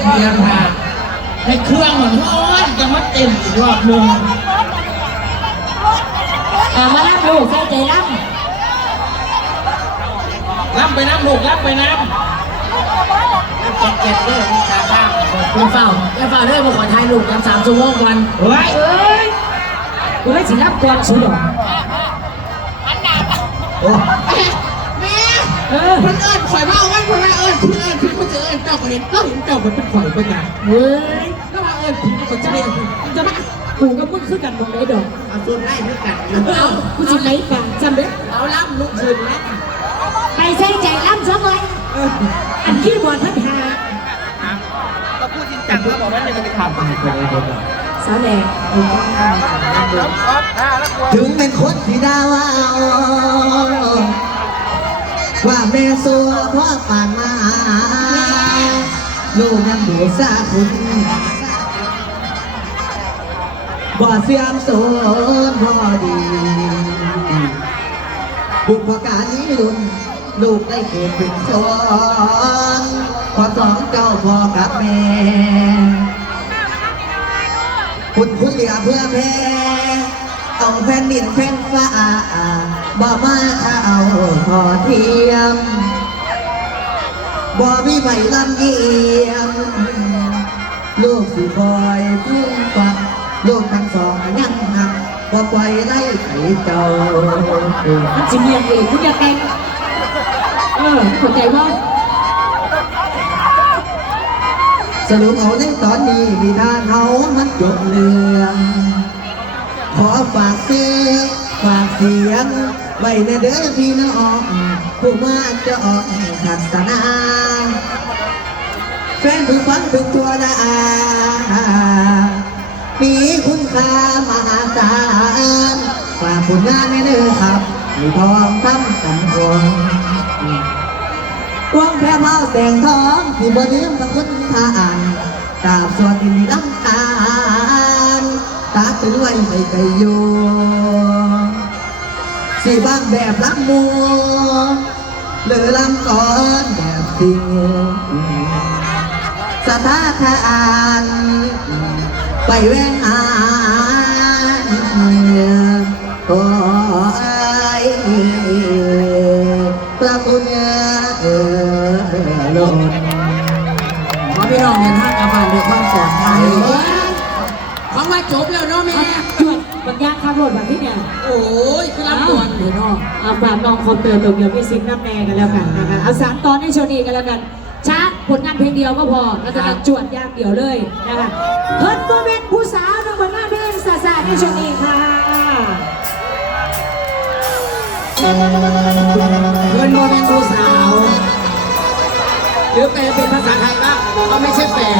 เพียงค่ะให้เครื่องมันร้อนจะมาเต็มอีกรอบหนึ่งอ่ามารับลูกใส่ใจรับรับไปน้ำลูกรับไปน้ำรับเจ็บเจ็บเด้อมีตาบ้างคุณเฝ้าอย่าเฝ้าเด้อมาขอถ่ายรูปกันสามชั่วโมงวันเฮ้ยเอ้ยกูได้สิรับก่อนสุดหรอโอ้แม่ เออเพื่นเอิญข่อยมาเอาไว้เพื่นว่าเอิญเพื่นเอิญพี่มาเจอเอิญเจ้าก็เห็นเจ้าเห็นเจ้ามันเป็นข่อยเป็นไงเฮ้ยแล้วมาเอิญพี่ก็จะได้จะมากูกับมึงคือกันตรงไหนดอกเอาส่วนไล่ด้วยกันเอากูสิไหนกันจำเด้เอาล่ำลุกขึ้นนะไปใส่ใจรับซะก่อนอันขี้บอลพัดหาเราพูดจริงจังแล้วบอกว่าจะไปทำอะไรกันเลยสาวแหลกถึงเป็นคนที่ดาว ว่าแม่สัวพ่อป่านมาลูกยังดูสาคุณบ่เสียมโซนพอดีบุพการนี้ดุนลูกได้เกิดเป็นคนพอสองเจ้าพ่อกับแม่คุณคุณเหลือเพื่อแพ้ เอาแผ่นดินแผ่นฟ้าบ่มาถ้าเอาทอเทียมบ่มีใบลำเยี่ยมลูกสิคอยพุ่งฟังลูกทั้งสองยังหักบ่ปล่อยไล่ไห้เจ้ามันสิเมียนเองคุณอย่าแต่งเออเข้าใจว่าสรุปเอาในตอนนี้มีทางเขามันจบเรื่อง ขอฝากเสียงฝากเสียงไว้ในเด้อพี่น้องผู้มาจะออกทัศนาแฟนผู้ฟังทุกตัวดามีคุณค่ามหาศาลฝากผลงานในเด้อครับให้ทองทำกันหวงวงแพ้เมาแสงทองที่บ่ลืมพระคุณทานตาบสวดอินลำตา ตาไปด้วยไปไกลอยู่สิบางแบบลำมัวหรือลำก่อนแบบสิงสถาทานไปแวงอานโอ้ยพระคุณเออลนขอพี่น้องเดินท่างกลับานด้วยความปลอดภัย เขามาจบแล้วเนาะแม่ จวดบางอย่างขับรถแบบที่เนี่ยโอ้ยคือเอาลำดวนเดี๋ยวน้องเอาฝากน้องคอมเตอร์ตรงเดียวพี่ซิมน้ำแน่กันแล้วกันนะคะเอาสามตอนให้โชว์นี้กันแล้วกันช้าผลงานเพลงเดียวก็พอแล้วจะจวดอย่างเดียวเลยนะคะเพิ่นโมเมนต์ผู้สาวน้องผลงานเพลงสาสาให้โชว์นี้ค่ะเงินโมเป็นผู้สาว หรือแปลเป็นภาษาไทยว่าเขาไม่ใช่แฟน